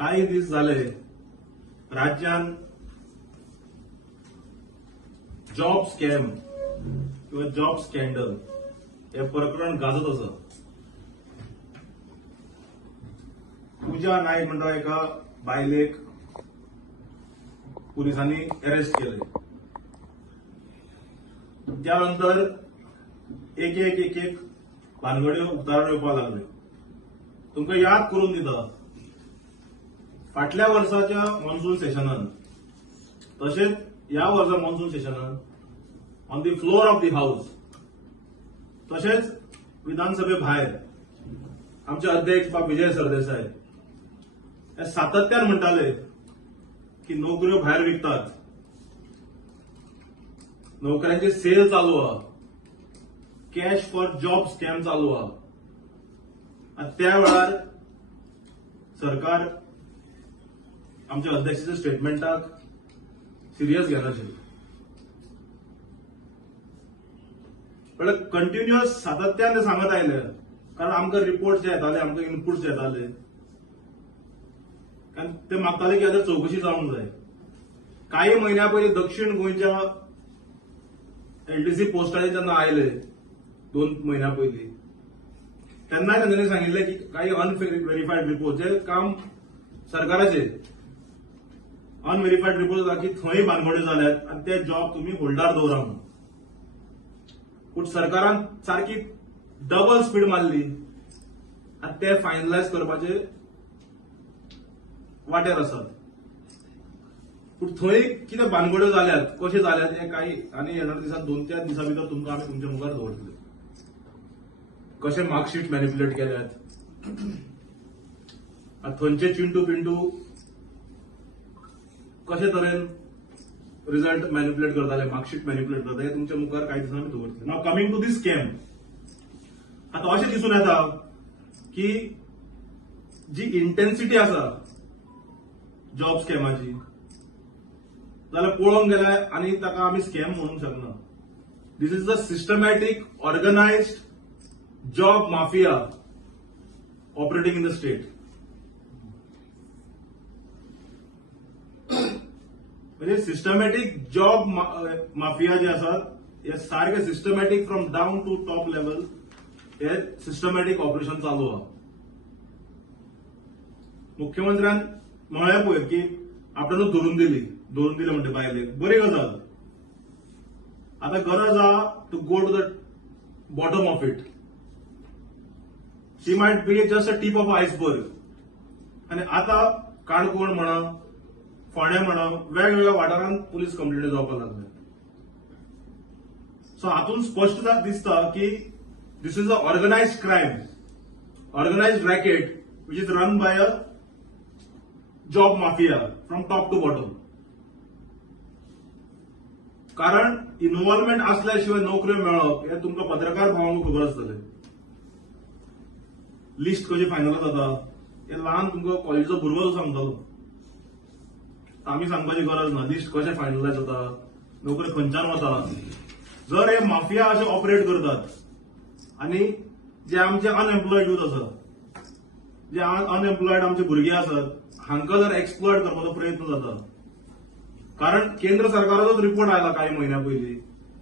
काही दीस झाले राज्यात जॉब स्कॅम किंवा जॉब स्कॅन्डल हे प्रकरण गाजत असं. पूजा नाईक म्हणटा एका बायलेक पोलिसांनी अरेस्ट केले. त्यानंतर एक एक भानगड्यो उक्ताडार येवपाक लागले. तुमकां याद करून दिता, फाटल्या वर्साच्या मॉन्सून सेशनान तशेंच ह्या वर्सा मॉन्सून सेशनान on the floor of the house तशेंच विधानसभे भायर आमचे अध्यक्ष बाब विजय सरदेसाय हे सातत्यान म्हणटाले की नोकऱ्यो भायर विकतात, नोकऱ्यांचे सेल चालू आहा, कॅश फॉर जॉब स्कॅम चालू आहा. आणि त्या वेळार सरकार आमच्या अध्यक्षाच्या स्टेटमेंटाक सिरियस घेनाशिल्लें. पण कंटिन्युअस सातत्यान ते सांगत आयले, कारण आमकां रिपोर्ट जे येताले, आमकां इनपुट्स येताले, कारण ते मागताले की आतां चौकशी जावंक जाय. काही महिन्या पयलीं दक्षिण गोंयच्या एलटीसी पोस्टाचे जेन्ना आयले 2 महिन्या पयलीं, तेन्नाय तांच्यांनी सांगिल्लें की काही अनव्हेरीफाईड रिपोर्ट जे काम सरकाराचे अनव्हेरीफाईड रिपोर्ट जाता की थंय भानगड्यो जाल्यात आनी ते जॉब तुमी होल्डार दवरा म्हणून. पूण सरकारान सारकी डबल स्पीड मारली आनी ते फायनलायज करपाचे वाटेर आसात. पूण थंय कितें भानगड्यो जाल्यात, कशें जाल्यात हे काही आनी येणाऱ्या दिसांत 2-4 दिसां भितर तुमकां आमी तुमच्या मुखार दवरतले. कशें मार्कशीट मॅनिप्युलेट केल्यात, थंयचे चिंटू पिंटू कशे तरेन रिझल्ट मॅनिप्युलेट करताले, मार्कशीट मॅनिप्युलेट करताले, हे तुमच्या मुखार काही दिसांनी दवरतले. नाव कमिंग टू दी स्कॅम. आता अशें दिसून येता की जी इंटेन्सिटी आसा जॉब स्कॅमाची, जाल्यार पळोवंक गेल्यार आनी ताका आमी स्कॅम म्हणूंक शकना. This is the systematic organised job mafia operating in the state. म्हणजे सिस्टमॅटीक जॉब माफिया जे आसात हे सारखे systematic from down to top level हे सिस्टमॅटीक ऑपरेशन चालू आहा. मुख्यमंत्र्यान म्हळ्यार पळय की आपणान धरून दिली म्हणते बायलेक, बरी गजाल. आता गरज आहा to go to the bottom of it. She might be just a tip of iceberg. आणि आता काणकोण म्हणा, फोंड्या म्हणा, वेगवेगळ्या वाठारांत पुलीस कंप्लेंट जावपाक लागले. सो हातून स्पष्ट दिसता की this is a organised crime, organised racket which is run by a job mafia from top to bottom. कारण इन्व्हॉल्वमेंट असल्याशिवाय नोकऱ्यो मेळप हे तुमकां पत्रकार भावांक खबर आसतलें. लिस्ट कशी फायनल जाता हे ल्हान तुमकां कॉलेजीचो भुरगो सांगतालो. आमी सांगपाची गरज ना लिस्ट कशें फायनलायज जाता, नोकरी खंयच्यान वता. जर हे माफिया अशे ऑपरेट करतात आनी जे आमचे अनएम्प्लॉयड यूथ आसात, जे अनएम्प्लॉयड आमचे भुरगे आसात, हांकां जर एक्सप्लॉयट करपाचो प्रयत्न जाता. कारण केंद्र सरकाराचोच रिपोर्ट आयला काही महिन्या पयलीं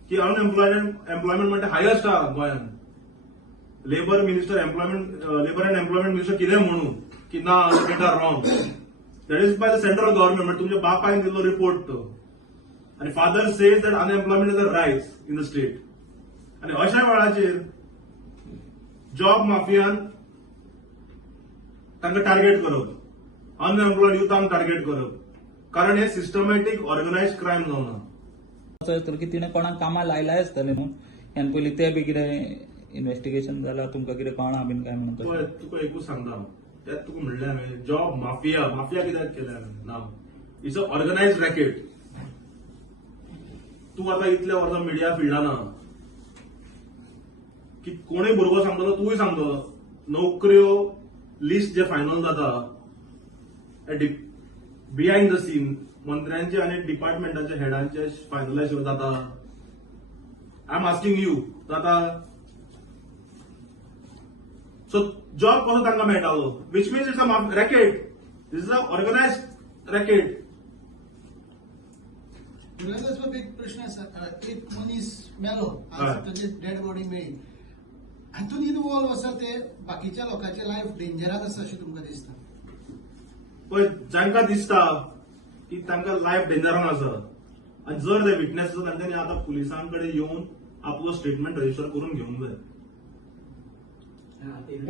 की एम्प्लॉयमेंट म्हणजे हायस्ट आहा गोंयांत. लेबर अँड एम्प्लॉयमेंट मिनिस्टर कितें म्हणू की ना date are wrong. That is by the central government. म्हणजे तुमच्या बापायन दिल्लो रिपोर्ट तो. आणि father says that unemployment is a rise in the state. आणि अशा वेळाचेर जॉब माफियान तांकां टार्गेट करप, अनएम्प्लॉयड युथांक टार्गेट करप. कारण हे सिस्टमॅटीक ऑर्गनायज्ड क्रायम जावना. तर की तिने कोणाक कामां लायलाय आसतले न्हू, ह्यान पयलीं ते बी कितें इन्व्हेस्टिगेशन जाल्यार तुमकां कितें कळना बीन काय म्हणून. तुका एकूच सांगता, त्यात तुका म्हणलें हांवें जॉब माफिया कित्याक केल्या नाव. It's a organised racket. तूं आतां इतल्या वर्सां मिडिया फिल्डान आहा की कोणूय भुरगो सांगतलो, तूंय सांगतलो, नोकऱ्यो लिस्ट जे फायनल जाता बिहायंड द सीन मंत्र्यांचे आणि डिपार्टमेंटाच्या हेडांचे फायनलायज जाता. आय एम आस्किंग यू जाता. सो जॉब कसो तांकां मेळटालो, which means it's a racket. This is a organise racket. मुलांचा एक प्रश्न आसा, एक मनीस मेलो हय. आज ताची डेड बॉडी मेळ्ळी, हातून इनवॉल्व आसा ते बाकीच्या लोकांचे लायफ डेंजरात आसा अशें तुमकां दिसता? पण जांकां दिसता की तांकां लायफ डेंजरान आसा आणि जर ते विटनेस आसा तांच्यांनी आता पुलिसांकडे येऊन आपलो स्टेटमेंट रजिस्टर करून घेवंक जाय.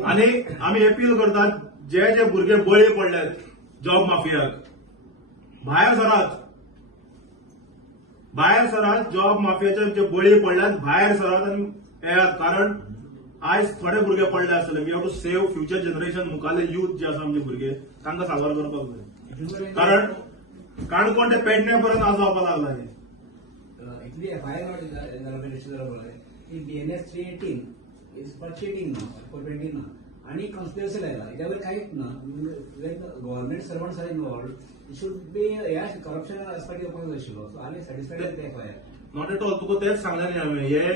आणि आम्ही अपील करतात जे जे भुरगे बळी पडल्यात जॉब माफियाक, भायर सरात जॉब माफियाचे जे बळी पडल्यात भायर सरात आणि येयात. कारण आयज थोडे भुरगे पडले आसतले. We have to save future generation. मुखाले युथ जे आसा आमचे भुरगे तांकां सावर करपाक जाय. कारण काणकोण ते पेडणे पर्यंत आज जावपाक लागला हे. Actually, FIR not is BNS 318 is for cheating now, for 20 now. आणि कन्स्पिरसी लायला यावर कांयच ना. Government servants are involve, it should be ह्या करप्शन आस्पेक्ट येवपाक जाय आशिल्लो. सो आमी satisfied with FIR. Not at all. तुका तेच सांगलें न्ही हांवें, हे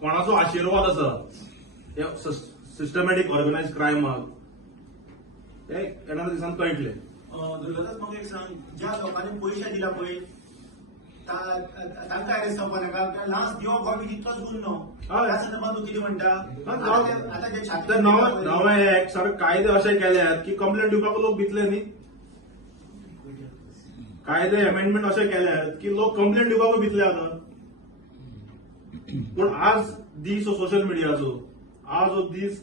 कोणाचो आशिर्वाद आसा हे सिस्टमॅटीक ऑर्गनायज क्रायमाक ते येणाऱ्या दिसान कळटले. दुर्गादास म्हाका एक सांग, ज्या लोकांनी पयशे दिला पळय तांकां अरेस्ट जावपा नाका. लास्ट दिवप हो बी तितलोच गुन्हो. हय. त्या संदर्भात तूं कितें म्हणटा? आता जे छात्र तर नवे एक सर कायदे असे केल्यात की कंप्लेंट दिवपाक लोक भितले न्ही. कायदे अमेंडमेंट असे केल्यात की लोक कंप्लेंट दिवपाक भितले आता. पूण आज दीस हो सोशल मिडियाचो, आज हो दीस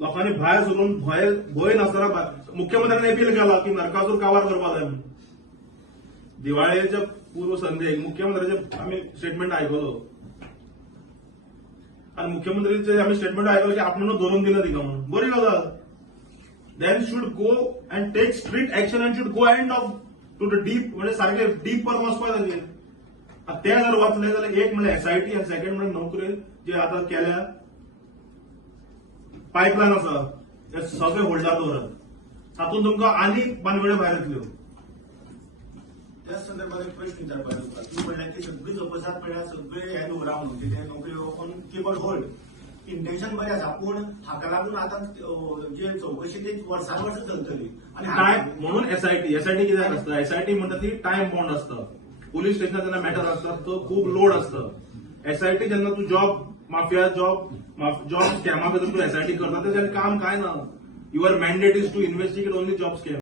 लोकांनी भायर सरून भंय नासतना मुख्यमंत्र्यांनी अपील केला की नरकासूर काबार करपा जाय म्हणून. दिवाळेच्या पूर्व संध्येक मुख्यमंत्र्याचे आम्ही स्टेटमेंट आयकलो आणि मुख्यमंत्र्यांचे आम्ही स्टेटमेंट आयकलो की आपण धरून दिलं तिका म्हणून. बरी गजाल. Then should go and take strict action and should go end of to the deep, म्हणजे सारखे डीप पर्यंत वचपाक जाय. ते जर वाचले जाल्यार एक म्हणजे एसआयटी आणि सेकंड म्हणजे नोकरी जे आता केल्या पायपलायन आसा ते सगळे होल्डार दवरात. तातूंत तुमकां आनी बानगड्यो भायर येतल्यो. त्या संदर्भात एक प्रश्न विचारपाक जाय. तूं म्हणलें की सगळी जोपासात म्हळ्यार सगळे हे दवरा म्हणून कितें नोकरी ऑन कीपर होल्ड. इंटेन्शन बरें आसा, पूण हाका लागून आतां जे चौकशी ती वर्सान वर्स चलतली. टायम म्हणून एसआयटी कित्याक आसता? एसआयटी म्हणटा ती टायम बॉन्ड आसता. पोलीस स्टेशनात जेन्ना मॅटर आसता तो खूब लोड आसता. एसआयटी जेन्ना तूं जॉब माफिया जॉब स्कॅमा भितर तूं एसआयटी करता तेजें काम काय ना. Your mandate is to investigate only job scam.